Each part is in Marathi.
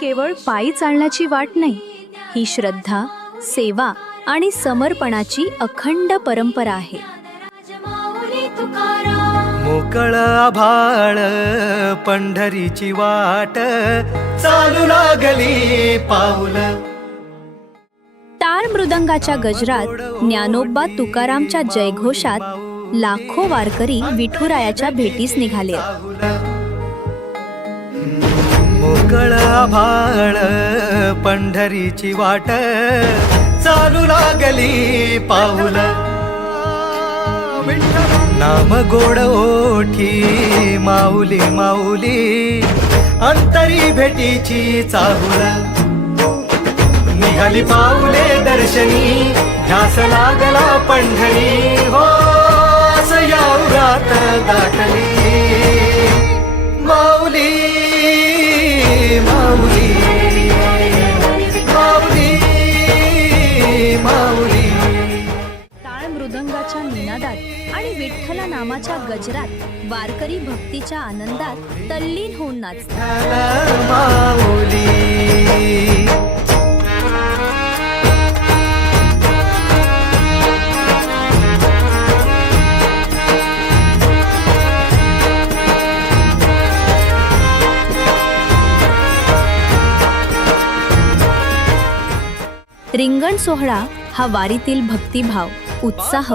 केवळ पायी चालण्याची वाट नाही, ही श्रद्धा, सेवा आणि समर्पणाची अखंड परंपरा आहे. मोकळ आभाळ पंढरीची वाट, चालू लागली पाऊल. टाळ मृदंगाच्या गजरात, ज्ञानोबा तुकारामच्या जयघोषात लाखो वारकरी विठुरायाच्या भेटीस निघाले. मोकळ आभाळ पंढरीची वाट, चालू लागली पाऊल. नाम गोड ओठी माऊली माऊली, अंतरी भेटीची चाहुल. निघाली पाऊले दर्शनी, ध्यास लागला पंढरी. हो असं या उरात दाटली माऊली माऊली माऊली माऊली. टाळ मृदंगाच्या निनादात आणि विठ्ठला नामाच्या गजरात वारकरी भक्तीच्या आनंदात तल्लीन होऊन नाचतात. माऊली. रिंगण सोहळा हा वारीतील भक्तिभाव, उत्साह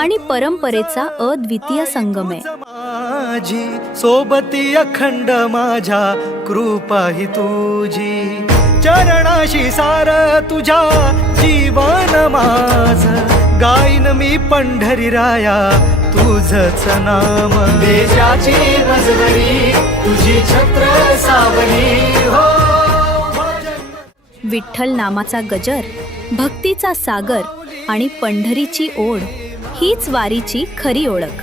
आणि परंपरेचा अद्वितीय संगम आहे. माझी सोबती अखंड माझ्या, कृपा ही तुझी. चरणाशी सार तुझ्या जीवन माझ, गाईन मी पंढरी राया तुझच नाम. देशाची मजबरी तुझी छत्र सावली. हो विठ्ठल नामाचा गजर, भक्तीचा सागर आणि पंढरीची ओढ हीच वारीची खरी ओळख.